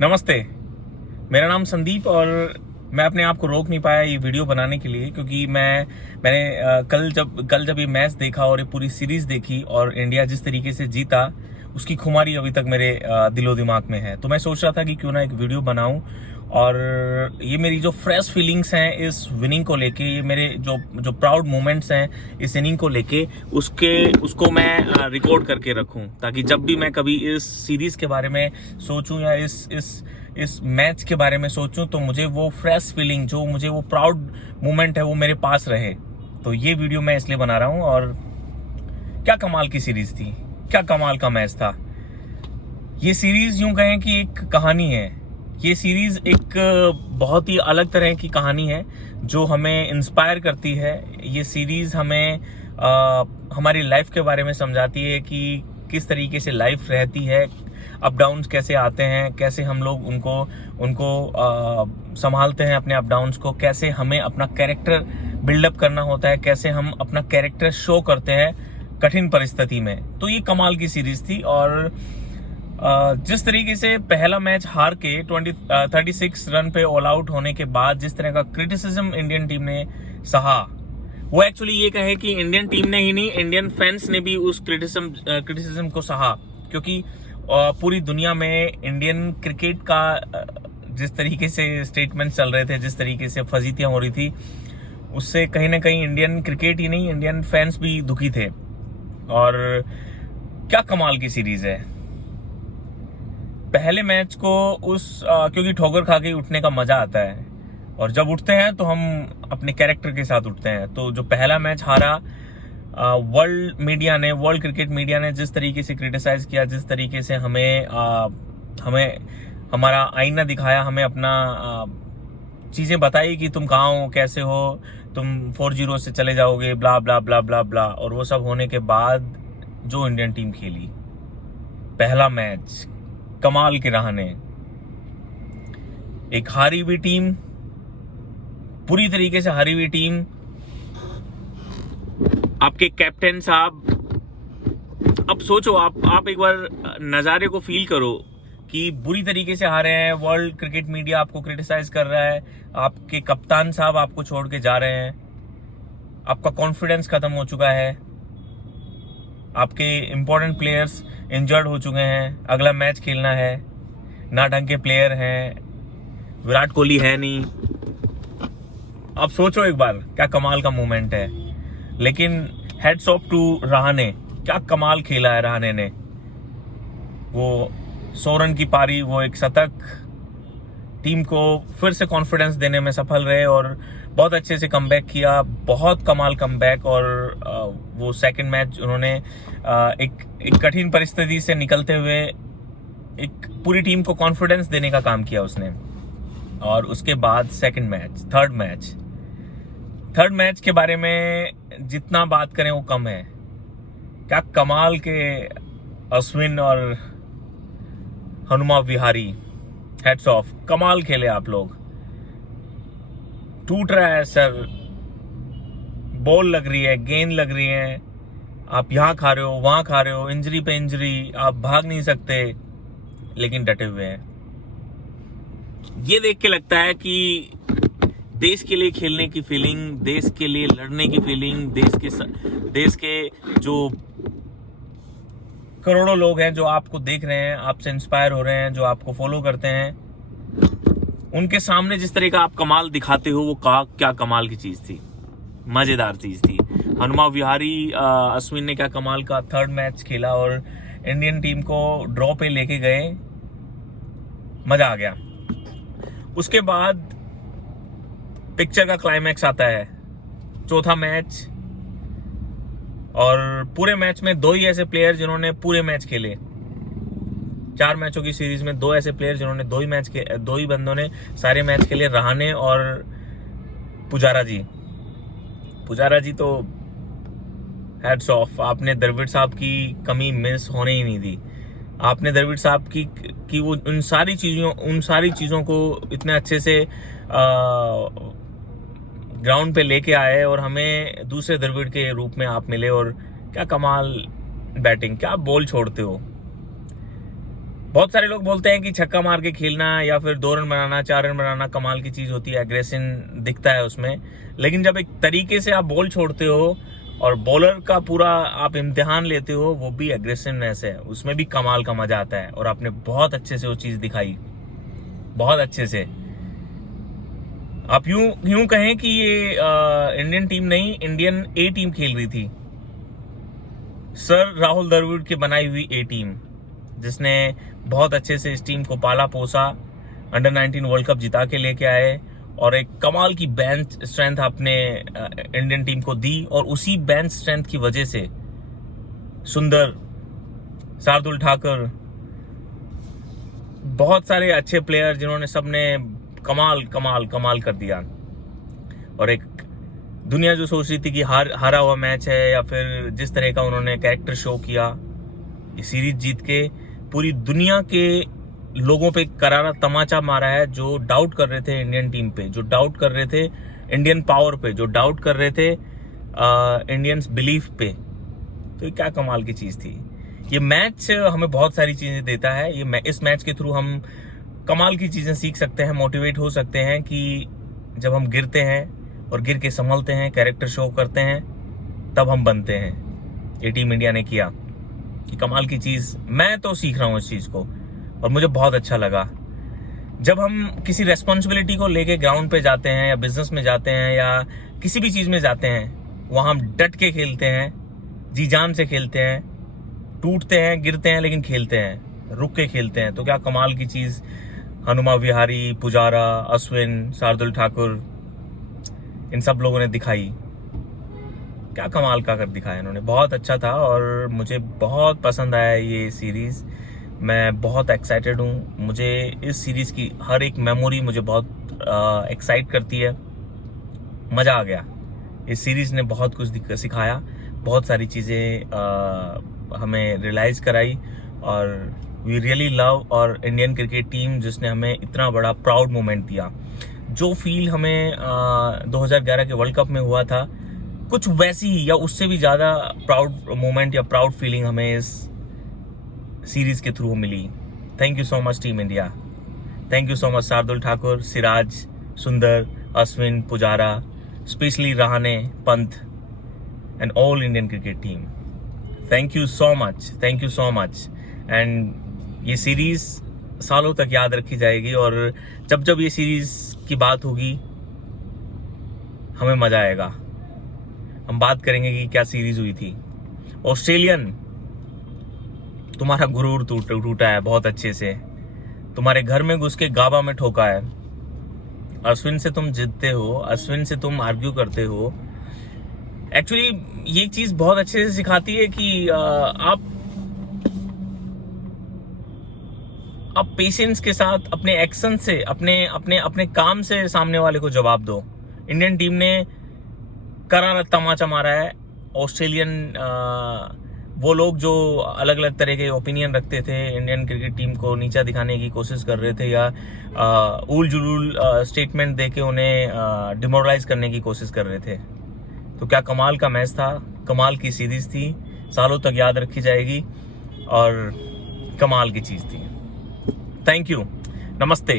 नमस्ते। मेरा नाम संदीप और मैं अपने आप को रोक नहीं पाया ये वीडियो बनाने के लिए, क्योंकि मैंने कल जब ये मैच देखा और ये पूरी सीरीज देखी और इंडिया जिस तरीके से जीता, उसकी खुमारी अभी तक मेरे दिलो दिमाग में है। तो मैं सोच रहा था कि क्यों ना एक वीडियो बनाऊं और ये मेरी जो फ्रेश फीलिंग्स हैं इस विनिंग को लेके, ये मेरे जो प्राउड मोमेंट्स हैं इस इनिंग को लेके, उसको मैं रिकॉर्ड करके रखूं, ताकि जब भी मैं कभी इस सीरीज के बारे में सोचूं या इस मैच के बारे में सोचूं तो मुझे वो फ्रेश फीलिंग, जो मुझे वो प्राउड मोमेंट है, वो मेरे पास रहे। तो ये वीडियो मैं इसलिए बना रहा हूं। और क्या कमाल की सीरीज थी, क्या कमाल का मैच था। ये सीरीज यूं कहें कि एक कहानी है। ये सीरीज एक बहुत ही अलग तरह की कहानी है जो हमें इंस्पायर करती है। ये सीरीज हमें हमारी लाइफ के बारे में समझाती है कि किस तरीके से लाइफ रहती है, अप डाउन्स कैसे आते हैं, कैसे हम लोग उनको संभालते हैं, अपने अप डाउन्स को, कैसे हमें अपना कैरेक्टर बिल्डअप करना होता है, कैसे हम अपना कैरेक्टर शो करते हैं कठिन परिस्थिति में। तो ये कमाल की सीरीज थी। और जिस तरीके से पहला मैच हार के 36 रन पे ऑल आउट होने के बाद जिस तरह का क्रिटिसिज्म इंडियन टीम ने सहा, वो एक्चुअली ये कहे कि इंडियन टीम ने ही नहीं, इंडियन फैंस ने भी उस क्रिटिसिज्म को सहा। क्योंकि पूरी दुनिया में इंडियन क्रिकेट का जिस तरीके से स्टेटमेंट चल रहे थे, जिस तरीके से फजीतियां हो रही थी, उससे कहीं ना कहीं इंडियन क्रिकेट ही नहीं, इंडियन फैंस भी दुखी थे। और क्या कमाल की सीरीज है। पहले मैच को क्योंकि ठोकर खा के उठने का मजा आता है, और जब उठते हैं तो हम अपने कैरेक्टर के साथ उठते हैं। तो जो पहला मैच हारा, वर्ल्ड क्रिकेट मीडिया ने जिस तरीके से क्रिटिसाइज किया, जिस तरीके से हमें हमारा आईना दिखाया, हमें अपना चीजें बताई कि तुम कहाँ हो, कैसे हो, तुम 4-0 से चले जाओगे, ब्ला ब्ला ब्ला ब्ला ब्ला। और वो सब होने के बाद जो इंडियन टीम खेली पहला मैच, कमाल के रहाने, एक हारी हुई टीम, पूरी तरीके से हारी हुई टीम, आपके कैप्टन साहब। अब सोचो, आप एक बार नज़ारे को फील करो कि बुरी तरीके से हारे हैं, वर्ल्ड क्रिकेट मीडिया आपको क्रिटिसाइज कर रहा है, आपके कप्तान साहब आपको छोड़ के जा रहे हैं, आपका कॉन्फिडेंस खत्म हो चुका है, आपके इंपॉर्टेंट प्लेयर्स इंजर्ड हो चुके हैं, अगला मैच खेलना है, ना ढंग के प्लेयर हैं, विराट कोहली है नहीं। अब सोचो एक बार, क्या कमाल का मोमेंट है। लेकिन हेड्स ऑफ टू रहाणे, क्या कमाल खेला है रहाणे ने। वो 100 रन की पारी, वो एक शतक, टीम को फिर से कॉन्फिडेंस देने में सफल रहे और बहुत अच्छे से कमबैक किया, बहुत कमाल कमबैक। और वो सेकंड मैच उन्होंने एक कठिन परिस्थिति से निकलते हुए एक पूरी टीम को कॉन्फिडेंस देने का काम किया उसने। और उसके बाद थर्ड मैच के बारे में जितना बात करें वो कम है। क्या कमाल के अश्विन और हनुमा विहारी, हेड्स ऑफ, कमाल खेले आप लोग। टूट रहा है सर, बॉल लग रही है, गेंद लग रही है, आप यहाँ खा रहे हो, वहां खा रहे हो, इंजरी पे इंजरी, आप भाग नहीं सकते, लेकिन डटे हुए हैं। ये देख के लगता है कि देश के लिए खेलने की फीलिंग, देश के लिए लड़ने की फीलिंग, देश के जो करोड़ों लोग हैं जो आपको देख रहे हैं, आपसे इंस्पायर हो रहे हैं, जो आपको फॉलो करते हैं, उनके सामने जिस तरह का आप कमाल दिखाते हो, वो क्या कमाल की चीज थी, मजेदार चीज थी। हनुमा विहारी, अश्विन ने क्या कमाल का थर्ड मैच खेला और इंडियन टीम को ड्रॉ पे लेके गए, मजा आ गया। उसके बाद पिक्चर का क्लाइमैक्स आता है, चौथा मैच, और पूरे मैच में 2 ही ऐसे प्लेयर जिन्होंने पूरे मैच खेले। 4 मैचों की सीरीज में 2 ऐसे प्लेयर जिन्होंने 2 ही बंदों ने सारे मैच खेले, रहाणे और पुजारा जी तो हेड्स ऑफ। आपने द्रविड़ साहब की कमी मिस होने ही नहीं दी। आपने द्रविड़ साहब की वो उन सारी चीजों को इतने अच्छे से ग्राउंड पे लेके आए और हमें दूसरे द्रविड़ के रूप में आप मिले। और क्या कमाल बैटिंग, क्या बॉल छोड़ते हो। बहुत सारे लोग बोलते हैं कि छक्का मार के खेलना या फिर 2 रन बनाना, 4 रन बनाना कमाल की चीज होती है, एग्रेशन दिखता है उसमें। लेकिन जब एक तरीके से आप बॉल छोड़ते हो और बॉलर का पूरा आप इम्तिहान लेते हो, वो भी एग्रेसिवनेस है, उसमें भी कमाल का मजा आता है। और आपने बहुत अच्छे से वो चीज दिखाई, बहुत अच्छे से। आप यूं कहें कि ये इंडियन टीम नहीं, इंडियन ए टीम खेल रही थी, सर राहुल द्रविड़ की बनाई हुई ए टीम, जिसने बहुत अच्छे से इस टीम को पाला पोसा, अंडर 19 वर्ल्ड कप जिता के लेके आए और एक कमाल की बेंच स्ट्रेंथ आपने इंडियन टीम को दी। और उसी बेंच स्ट्रेंथ की वजह से सुंदर, शार्दुल ठाकुर, बहुत सारे अच्छे प्लेयर जिन्होंने सबने कमाल कमाल कमाल कर दिया। और एक दुनिया जो सोच रही थी कि हारा हुआ मैच है, या फिर जिस तरह का उन्होंने कैरेक्टर शो किया ये सीरीज जीत के, पूरी दुनिया के लोगों पे करारा तमाचा मारा है, जो डाउट कर रहे थे इंडियन टीम पे, जो डाउट कर रहे थे इंडियन पावर पे, जो डाउट कर रहे थे इंडियंस बिलीफ पे। तो ये क्या कमाल की चीज थी। ये मैच हमें बहुत सारी चीजें देता है। इस मैच के थ्रू हम कमाल की चीजें सीख सकते हैं, मोटिवेट हो सकते हैं कि जब हम गिरते हैं और गिर के संभलते हैं, कैरेक्टर शो करते हैं, तब हम बनते हैं। ये टीम इंडिया ने किया कि कमाल की चीज, मैं तो सीख रहा हूं इस चीज को और मुझे बहुत अच्छा लगा। जब हम किसी रेस्पॉन्सिबिलिटी को लेके ग्राउंड पे जाते हैं या बिजनेस में जाते हैं या किसी भी चीज में जाते हैं, वहां हम डट के खेलते हैं, जी जान से खेलते हैं, टूटते हैं, गिरते हैं, लेकिन खेलते हैं, रुक के खेलते हैं। तो क्या कमाल की चीज हनुमा विहारी, पुजारा, अश्विन, शार्दुल ठाकुर, इन सब लोगों ने दिखाई। क्या कमाल का कर दिखाया इन्होंने, बहुत अच्छा था और मुझे बहुत पसंद आया ये सीरीज। मैं बहुत एक्साइटेड हूँ। मुझे इस सीरीज की हर एक मेमोरी मुझे बहुत एक्साइट करती है। मजा आ गया। इस सीरीज ने बहुत कुछ सिखाया, बहुत सारी चीजें हमें रियलाइज कराई और वी रियली लव और इंडियन क्रिकेट टीम, जिसने हमें इतना बड़ा प्राउड मोमेंट दिया। जो फील हमें 2011 के वर्ल्ड कप में हुआ था, कुछ वैसी ही या उससे भी ज्यादा प्राउड मोमेंट या प्राउड फीलिंग हमें इस सीरीज के थ्रू मिली। Thank you so much team India, thank you so much Shardul Thakur, Siraj, Sundar, Ashwin, Pujara, specially Rahane, Pant and all Indian cricket team. Thank you so much, thank you so much. And ये series सालों तक याद रखी जाएगी और जब जब ये सीरीज की बात होगी हमें मजा आएगा। हम बात करेंगे कि क्या सीरीज हुई थी। ऑस्ट्रेलियन, तुम्हारा गुरूर टूटा है बहुत अच्छे से, तुम्हारे घर में घुस के गाबा में ठोका है। अश्विन से तुम जीतते हो, अश्विन से तुम आर्ग्यू करते हो। एक्चुअली ये चीज बहुत अच्छे से सिखाती है कि आप पेशेंस के साथ अपने एक्शन से, अपने काम से सामने वाले को जवाब दो। इंडियन टीम ने करारा तमाचा मारा है। ऑस्ट्रेलियन वो लोग जो अलग अलग तरह के ओपिनियन रखते थे, इंडियन क्रिकेट टीम को नीचा दिखाने की कोशिश कर रहे थे या उल जुलूल स्टेटमेंट देके उन्हें डिमोरलाइज करने की कोशिश कर रहे थे। तो क्या कमाल का मैच था, कमाल की सीरीज थी, सालों तक याद रखी जाएगी और कमाल की चीज थी। थैंक यू, नमस्ते।